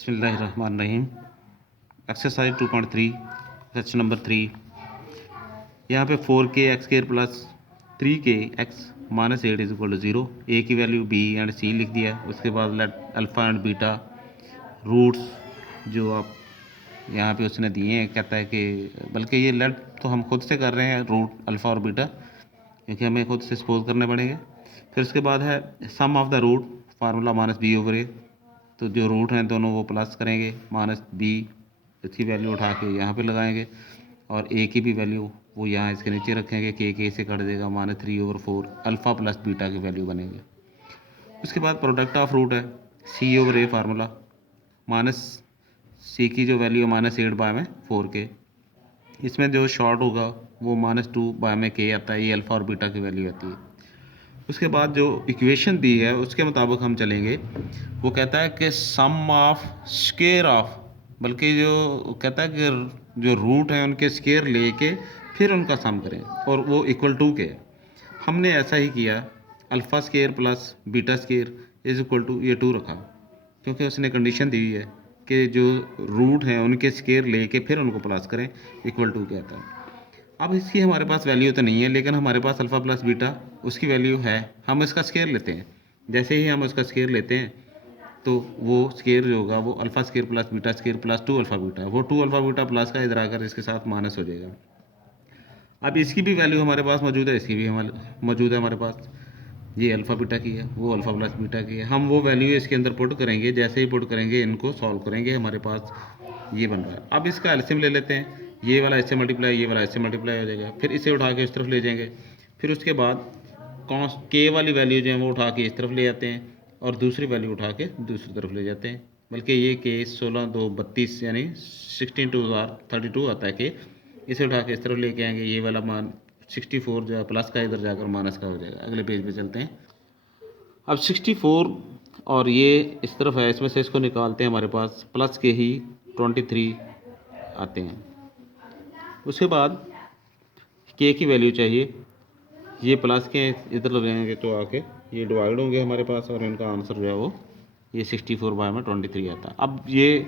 बिस्मिल्लाहिर्रहमानिर्रहीम। Exercise 2.3 question number 3। यहाँ पे 4k x square plus 3k x minus 8 is equal to 0। A की value b and c लिख दिया। उसके बाद let alpha and beta roots जो आप यहाँ पे उसने दिए हैं, कहता है कि बल्कि ये लेट तो हम खुद से कर रहे हैं, रूट अल्फ़ा और बीटा, क्योंकि हमें खुद से सपोज करने पड़ेंगे। फिर उसके बाद है sum of the root formula minus B over A. तो जो रूट हैं दोनों वो प्लस करेंगे, माइनस बी इसकी वैल्यू उठा के यहाँ पे लगाएंगे और ए की भी वैल्यू वो यहाँ इसके नीचे रखेंगे, के से कट देगा, माइनस 3/4 अल्फ़ा प्लस बीटा की वैल्यू बनेगी। उसके बाद प्रोडक्ट ऑफ रूट है सी ओवर ए फार्मूला, माइनस सी की जो वैल्यू है -8/4k। इसमें जो शॉर्ट होगा वो -2/k आता है, ये अल्फ़ा और बीटा की वैल्यू आती है। उसके बाद जो इक्वेशन दी है उसके मुताबिक हम चलेंगे। वो कहता है कि सम ऑफ स्क्वायर ऑफ, बल्कि जो कहता है कि जो रूट हैं उनके स्क्वायर लेके फिर उनका सम करें और वो इक्वल टू के। हमने ऐसा ही किया, alpha square plus beta square is equal to ये 2 रखा, क्योंकि उसने कंडीशन दी हुई है कि जो रूट हैं उनके स्क्वायर लेके फिर उनको प्लस करें, इक्वल टू के आता है। अब इसकी हमारे पास वैल्यू तो नहीं है, लेकिन हमारे पास अल्फ़ा प्लस बीटा उसकी वैल्यू है। हम इसका स्क्वायर लेते हैं। जैसे ही हम उसका स्क्वायर लेते हैं तो वो स्क्वायर जो होगा वो alpha square plus beta square plus 2 alpha beta, वो 2 अल्फ़ा बीटा प्लस का इधर आकर इसके साथ माइनस हो जाएगा। अब इसकी भी वैल्यू हमारे पास मौजूद है, इसकी भी मौजूद है हमारे पास। ये अल्फ़ा बीटा की है, वो अल्फ़ा प्लस बीटा की है। हम वो वैल्यू इसके अंदर पुट करेंगे, जैसे ही पुट करेंगे इनको सॉल्व करेंगे, हमारे पास ये बन रहा है। अब इसका एलसीएम ले लेते हैं, ये वाला इससे मल्टीप्लाई, ये वाला इससे मल्टीप्लाई हो जाएगा। फिर इसे उठा के इस तरफ ले जाएंगे। फिर उसके बाद कॉन्स के वाली वैल्यू जो है वो उठा के इस तरफ ले जाते हैं और दूसरी वैल्यू उठा के दूसरी तरफ ले जाते हैं। बल्कि ये के 16 2 32 यानी 16 2 32 आता है कि इसे उठा के इस तरफ लेके आएंगे। ये वाला मान 64 जो है प्लस का इधर जाकर माइनस का हो जाएगा। अगले पेज पे चलते हैं। अब 64 और ये इस तरफ है, इसमें से इसको निकालते हैं, हमारे पास प्लस के ही 23 आते हैं। उसके बाद के की वैल्यू चाहिए, ये प्लस के इधर लगाएंगे तो आके ये डिवाइड होंगे हमारे पास और इनका आंसर जो है वो ये 64/23 आता है। अब ये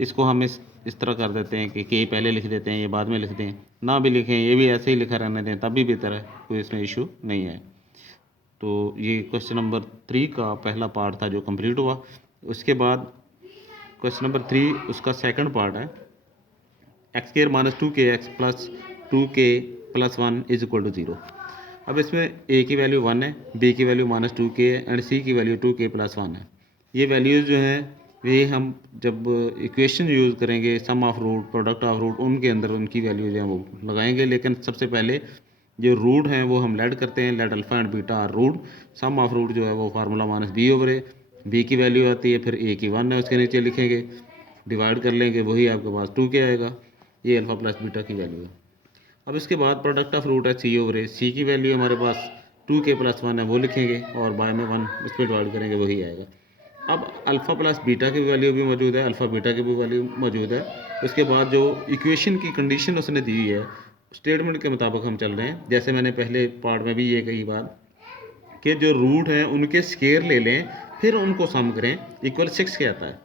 इसको हम इस तरह कर देते हैं कि के पहले लिख देते हैं, ये बाद में लिख दें, ना भी लिखें, ये भी ऐसे ही लिखा रहने दें, तब भी बेहतर है, कोई इसमें इशू नहीं है। तो ये क्वेश्चन नंबर 3 का पहला पार्ट था जो कंप्लीट हुआ। उसके बाद क्वेश्चन नंबर 3 उसका सेकंड पार्ट है x square minus 2k x plus 2k plus 1 is equal to 0। अब इसमें ए की वैल्यू 1 है, बी की वैल्यू -2k है एंड सी की वैल्यू 2k प्लस 1 है। ये वैल्यूज़ जो हैं वे हम जब इक्वेशन यूज़ करेंगे, sum of root product of root, उनके अंदर उनकी वैल्यू जो है वो लगाएंगे। लेकिन सबसे पहले जो रूट हैं वो हम लेट करते हैं, let alpha and beta are root. Sum of root जो है वो formula minus B over a, b की वैल्यू आती है, फिर ए की 1 है, उसके नीचे लिखेंगे, डिवाइड कर लेंगे, वही आपके पास 2k आएगा। ये अल्फ़ा प्लस बीटा की वैल्यू है। अब इसके बाद प्रोडक्ट ऑफ रूट है सी ओवर ए, सी की वैल्यू हमारे पास 2k प्लस 1 है, वो लिखेंगे और बाय में 1 इस पर डिवाइड करेंगे, वही आएगा। अब अल्फ़ा प्लस बीटा की वैल्यू भी मौजूद है, अल्फ़ा बीटा की भी वैल्यू मौजूद है। उसके बाद जो इक्वेशन की कंडीशन उसने दी है, स्टेटमेंट के मुताबिक हम चल रहे हैं। जैसे मैंने पहले पार्ट में भी ये कही बात कि जो रूट हैं उनके स्क्वायर ले लें, फिर उनको सम करें, इक्वल 6 के आता है।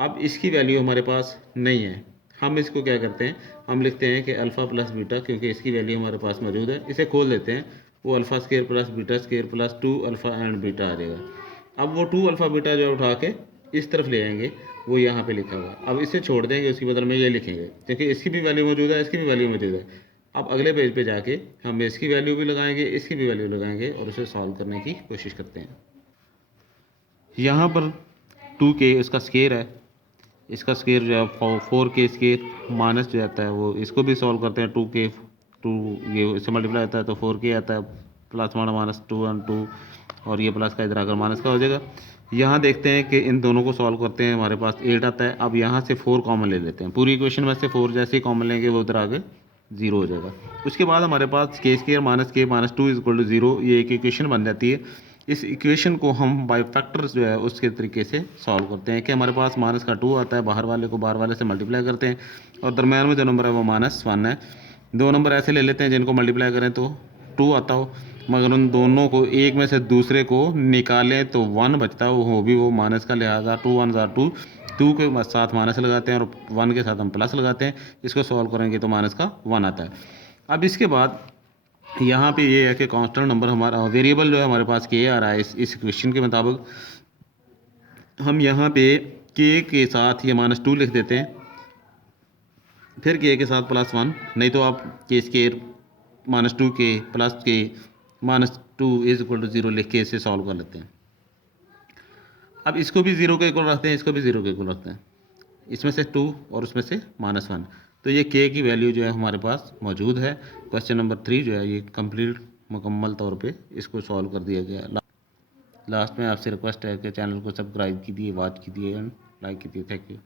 अब इसकी वैल्यू हमारे पास नहीं है, हम इसको क्या करते हैं, हम लिखते हैं कि अल्फ़ा प्लस बीटा, क्योंकि इसकी वैल्यू हमारे पास मौजूद है, इसे खोल देते हैं, वो alpha square plus beta square plus 2 alpha and beta आ जाएगा। अब वो 2 अल्फ़ा बीटा जो उठा के इस तरफ ले आएंगे, वो यहाँ पे लिखा हुआ। अब इसे छोड़ देंगे, उसके बदल में ये लिखेंगे, क्योंकि इसकी भी वैल्यू मौजूद है, इसकी भी वैल्यू मौजूद है। अब अगले पेज पे जाके हम इसकी वैल्यू भी लगाएंगे, इसकी भी वैल्यू लगाएंगे और उसे सॉल्व करने की कोशिश करते हैं। यहाँ पर 2k इसका स्क्वायर है, इसका स्क्वायर जो है 4k स्क्वायर माइनस जो आता है वो इसको भी सॉल्व करते हैं। 2k 2 ये इससे मल्टीप्लाई होता है तो 4k आता है, प्लस 1 माइनस 2 1 2 और ये प्लस का इधर आकर माइनस का हो जाएगा। यहाँ देखते हैं कि इन दोनों को सॉल्व करते हैं, हमारे पास 8 आता है। अब यहाँ से 4 कॉमन ले लेते हैं, पूरी इक्वेशन में से 4 जैसे ही कॉमन लेंगे वो उधर आगे 0 हो जाएगा। उसके बाद हमारे पास k square minus k minus 2 is equal to 0, ये एक इक्वेशन बन जाती है। इस इक्वेशन को हम बाय फैक्टर्स जो है उसके तरीके से सॉल्व करते हैं कि हमारे पास माइनस का 2 आता है, बाहर वाले को बाहर वाले से मल्टीप्लाई करते हैं और दरम्यान में जो नंबर है वो -1 है। 2 नंबर ऐसे ले लेते हैं जिनको मल्टीप्लाई करें तो 2 आता हो, मगर उन दोनों को एक में से दूसरे को निकालें तो 1 बचता है, वो भी वो माइनस का, लिहाजा 2 1 ज़ा 2, 2 के साथ माइनस लगाते हैं और 1 के साथ हम प्लस लगाते हैं। इसको सॉल्व करेंगे तो माइनस का 1 आता है। अब इसके बाद यहाँ पे ये है कि कांस्टेंट नंबर हमारा वेरिएबल जो है हमारे पास के आ रहा है। इस इक्वेशन के मुताबिक हम यहाँ पे के साथ ये -2 लिख देते हैं, फिर के साथ +1, नहीं तो आप के स्केयर -2 के प्लस के -2 इज इक्वल टू 0 लिख के इसे सॉल्व कर लेते हैं। अब इसको भी 0 के इक्वल रखते हैं, इसको भी 0 के इक्वल रखते हैं, इसमें से 2 और उसमें से -1, तो ये के की वैल्यू जो है हमारे पास मौजूद है। क्वेश्चन नंबर 3 जो है ये कंप्लीट मुकम्मल तौर पे इसको सॉल्व कर दिया गया। लास्ट में आपसे रिक्वेस्ट है कि चैनल को सब्सक्राइब कीजिए, वॉच कीजिए एंड लाइक कीजिए। Thank you.